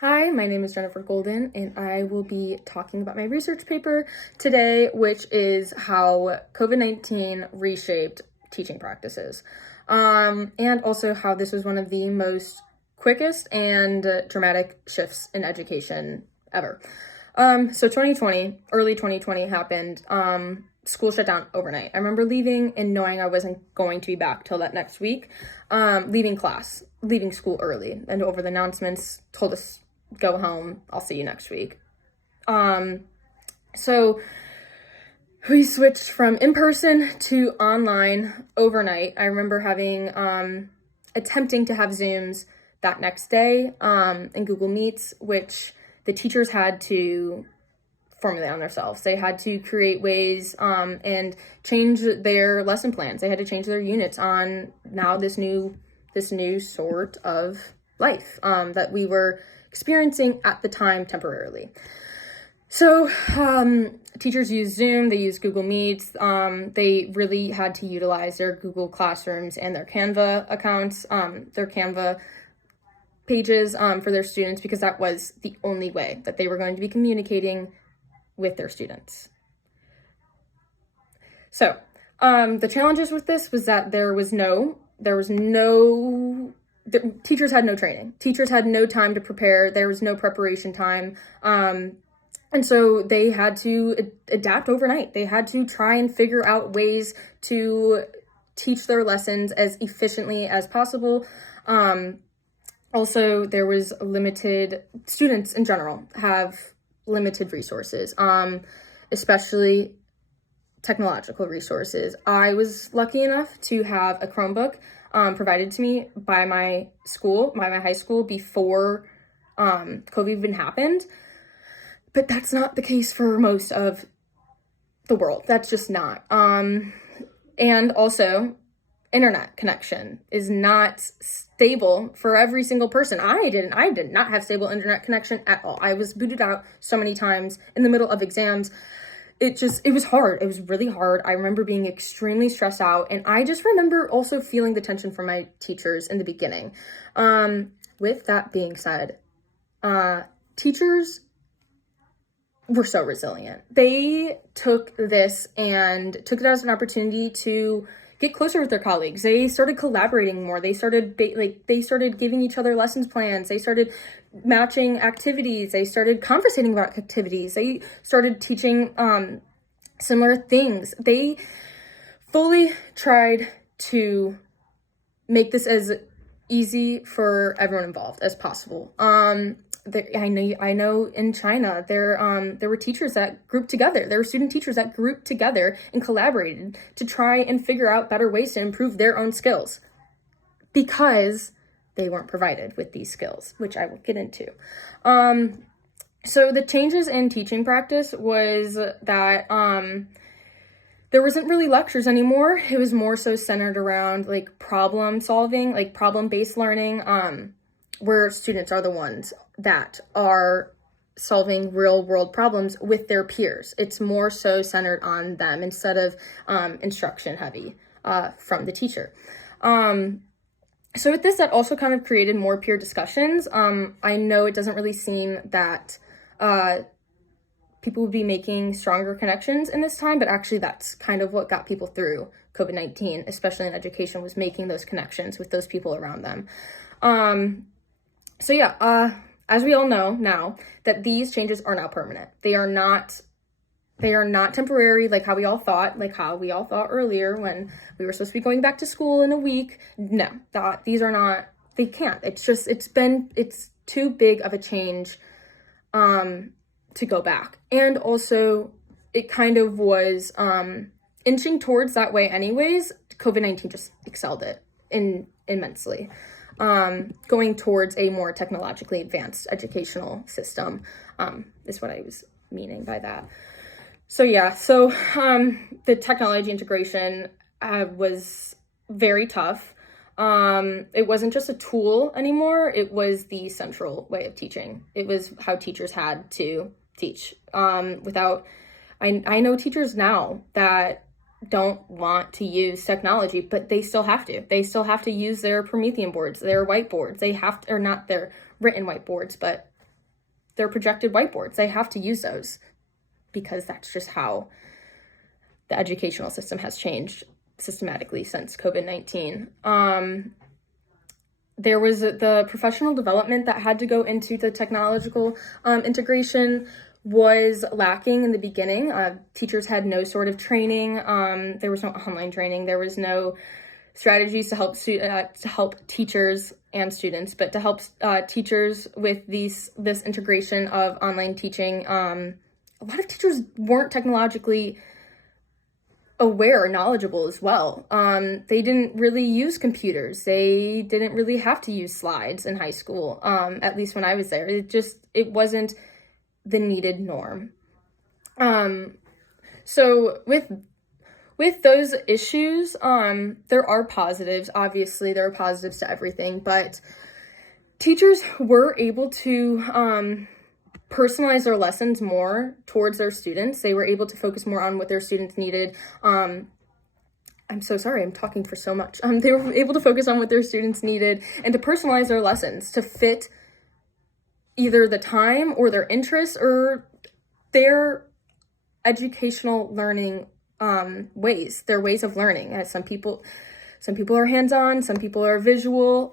Hi, my name is Jennifer Golden, and I will be talking about my research paper today, which is how COVID-19 reshaped teaching practices, and also how this was one of the most quickest and dramatic shifts in education ever. So early 2020 happened. School shut down overnight. I remember leaving and knowing I wasn't going to be back till that next week, leaving school early, and over the announcements told us, go home, I'll see you next week. So we switched from in-person to online overnight. I remember attempting to have Zooms that next day, and Google Meets, which the teachers had to formulate on themselves. They had to create ways and change their lesson plans. They had to change their units on now this new sort of life that we were experiencing at the time temporarily. So teachers use Zoom, they use Google Meets, they really had to utilize their Google Classrooms and their Canva accounts, their Canva pages for their students, because that was the only way that they were going to be communicating with their students. So the challenges with this was that the teachers had no training. Teachers had no time to prepare. There was no preparation time. And so they had to adapt overnight. They had to try and figure out ways to teach their lessons as efficiently as possible. Also, there was students in general have limited resources, especially technological resources. I was lucky enough to have a Chromebook provided to me by my high school before COVID even happened. But that's not the case for most of the world. That's just not. And also, internet connection is not stable for every single person. I did not have stable internet connection at all. I was booted out so many times in the middle of exams. It was hard. It was really hard. I remember being extremely stressed out, and I just remember also feeling the tension from my teachers in the beginning. With that being said, teachers were so resilient. They took it as an opportunity to get closer with their colleagues. They started collaborating more. They started giving each other lessons plans. They started matching activities. They started conversating about activities. They started teaching similar things. They fully tried to make this as easy for everyone involved as possible. I know in China, there were teachers that grouped together. There were student teachers that grouped together and collaborated to try and figure out better ways to improve their own skills, because they weren't provided with these skills, which I will get into. So the changes in teaching practice was that there wasn't really lectures anymore. It was more so centered around like problem solving, like problem-based learning, where students are the ones that are solving real world problems with their peers. It's more so centered on them instead of instruction heavy from the teacher. So with this, that also kind of created more peer discussions. I know it doesn't really seem that people would be making stronger connections in this time, but actually that's kind of what got people through COVID-19, especially in education, was making those connections with those people around them. So yeah, as we all know now, that these changes are now permanent. They are not temporary like how we all thought earlier when we were supposed to be going back to school in a week. No, these are not, they can't. It's too big of a change to go back. And also, it kind of was inching towards that way anyways. COVID-19 just excelled it immensely. Going towards a more technologically advanced educational system is what I was meaning by that. So yeah, the technology integration was very tough. It wasn't just a tool anymore. It was the central way of teaching. It was how teachers had to teach. I know teachers now that don't want to use technology, but they still have to. They still have to use their Promethean boards, their whiteboards. They have to, or not their written whiteboards, but their projected whiteboards. They have to use those because that's just how the educational system has changed systematically since COVID-19. There was the professional development that had to go into the technological integration was lacking in the beginning. Teachers had no sort of training. There was no online training. There was no strategies to help teachers and students, but to help teachers with this integration of online teaching. A lot of teachers weren't technologically aware or knowledgeable as well. They didn't really use computers. They didn't really have to use slides in high school, at least when I was there. It wasn't the needed norm. So with those issues, there are positives. Obviously, there are positives to everything, but teachers were able to personalize their lessons more towards their students. They were able to focus more on what their students needed. I'm so sorry, I'm talking for so much. They were able to focus on what their students needed and to personalize their lessons to fit either the time or their interests or their educational learning ways, their ways of learning. As some people are hands-on, some people are visual.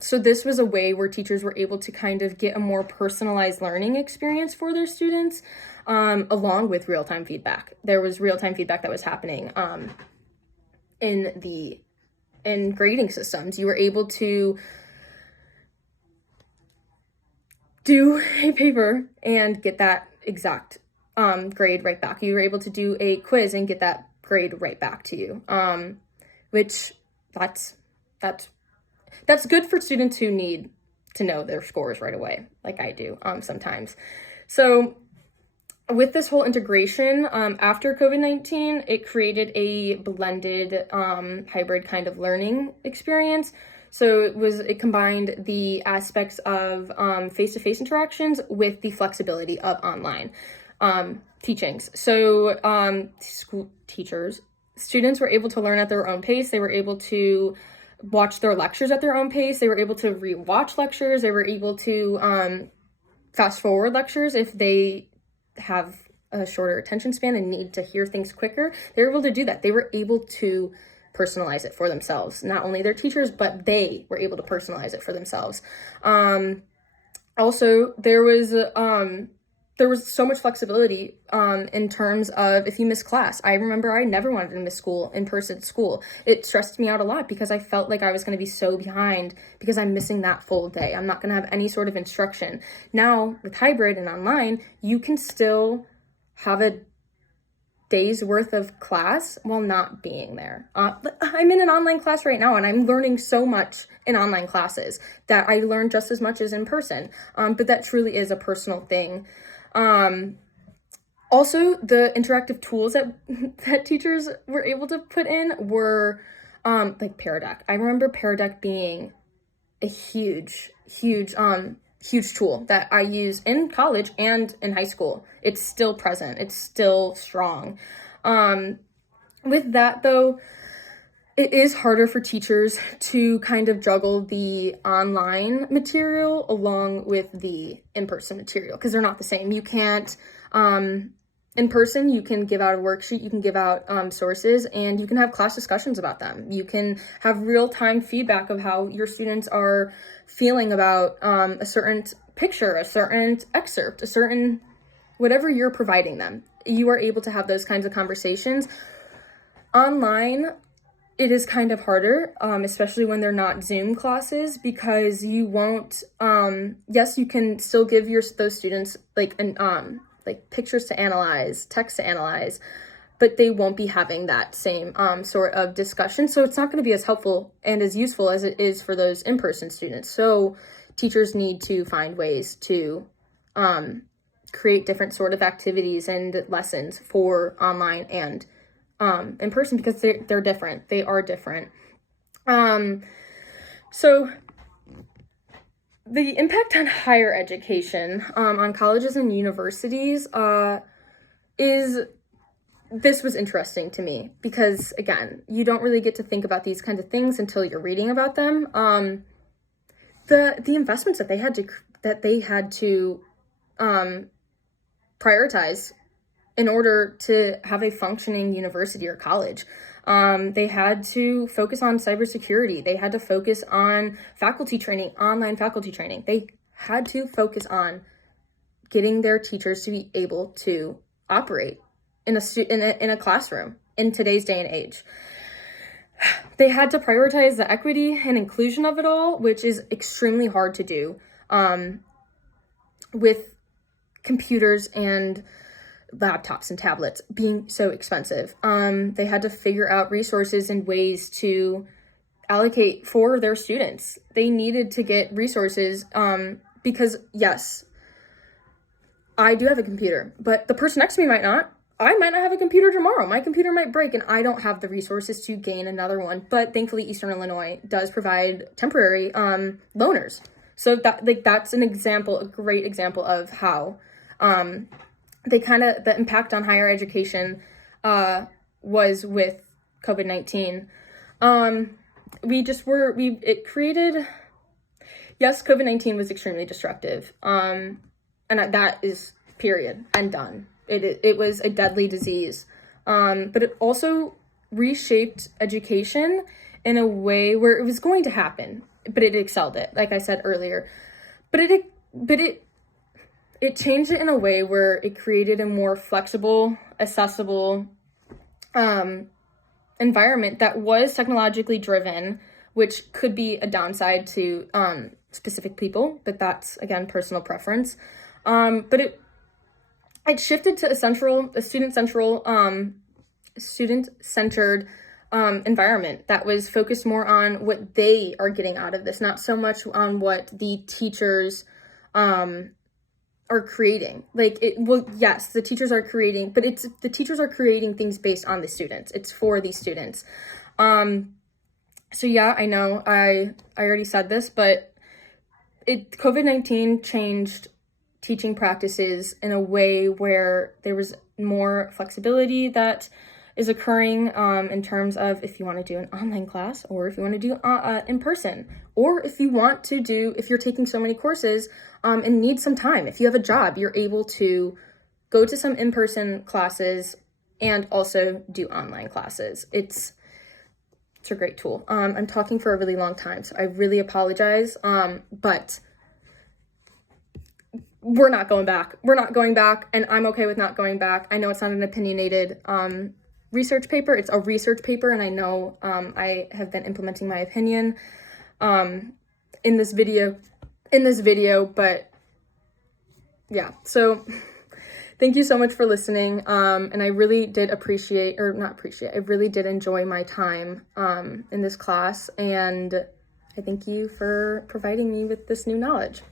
So this was a way where teachers were able to kind of get a more personalized learning experience for their students, along with real-time feedback. There was real-time feedback that was happening in grading systems. You were able to do a paper and get that exact grade right back. You were able to do a quiz and get that grade right back to you, which that's good for students who need to know their scores right away, like I do sometimes. So with this whole integration, after COVID-19, it created a blended hybrid kind of learning experience. So it combined the aspects of face-to-face interactions with the flexibility of online teachings. So students were able to learn at their own pace. They were able to watch their lectures at their own pace. They were able to rewatch lectures. They were able to fast forward lectures if they have a shorter attention span and need to hear things quicker. They were able to do that. They were able to personalize it for themselves. Not only their teachers, but they were able to personalize it for themselves. Also, there was so much flexibility in terms of if you miss class. I remember I never wanted to miss in-person school. It stressed me out a lot because I felt like I was going to be so behind because I'm missing that full day. I'm not going to have any sort of instruction. Now, with hybrid and online, you can still have a day's worth of class while not being there. I'm in an online class right now and I'm learning so much in online classes that I learn just as much as in person. But that truly is a personal thing. Also, the interactive tools that teachers were able to put in were like Pear Deck. I remember Pear Deck being a huge tool that I use in college and in high school. It's still present. It's still strong. With that though, it is harder for teachers to kind of juggle the online material along with the in-person material because they're not the same. You can't, in person, you can give out a worksheet, you can give out sources, and you can have class discussions about them. You can have real-time feedback of how your students are feeling about a certain picture, a certain excerpt, a certain whatever you're providing them. You are able to have those kinds of conversations. Online, it is kind of harder, especially when they're not Zoom classes, because you won't, yes, you can still give those students like pictures to analyze, text to analyze, but they won't be having that same sort of discussion. So it's not going to be as helpful and as useful as it is for those in-person students. So teachers need to find ways to create different sort of activities and lessons for online and in person because they're different. They are different. So the impact on higher education, on colleges and universities, this was interesting to me because, again, you don't really get to think about these kinds of things until you're reading about them. The investments that they had to prioritize in order to have a functioning university or college. They had to focus on cybersecurity. They had to focus on faculty training, online faculty training. They had to focus on getting their teachers to be able to operate in a classroom in today's day and age. They had to prioritize the equity and inclusion of it all, which is extremely hard to do with computers and laptops and tablets being so expensive. They had to figure out resources and ways to allocate for their students. They needed to get resources because, yes, I do have a computer, but the person next to me might not. I might not have a computer tomorrow. My computer might break and I don't have the resources to gain another one. But thankfully, Eastern Illinois does provide temporary loaners. So that's an example, a great example of how the impact on higher education was with COVID-19. Yes, COVID-19 was extremely destructive. And that is period and done. It was a deadly disease. But it also reshaped education in a way where it was going to happen, but it excelled it, like I said earlier. But it changed it in a way where it created a more flexible, accessible environment that was technologically driven, which could be a downside to specific people, but that's, again, personal preference. But it shifted to a student-centered environment that was focused more on what they are getting out of this, not so much on what the teachers are creating. Yes, the teachers are creating, but the teachers are creating things based on the students. It's for these students. So yeah, I know I already said this, but COVID-19 changed teaching practices in a way where there was more flexibility that is occurring in terms of if you want to do an online class or if you want to do in person, or if you're taking so many courses and need some time. If you have a job, you're able to go to some in-person classes and also do online classes. It's a great tool. I'm talking for a really long time, so I really apologize, but we're not going back. We're not going back, and I'm okay with not going back. I know it's not an opinionated research paper. It's a research paper, and I know I have been implementing my opinion in this video, but yeah. So thank you so much for listening, and I really did I really did enjoy my time in this class, and I thank you for providing me with this new knowledge.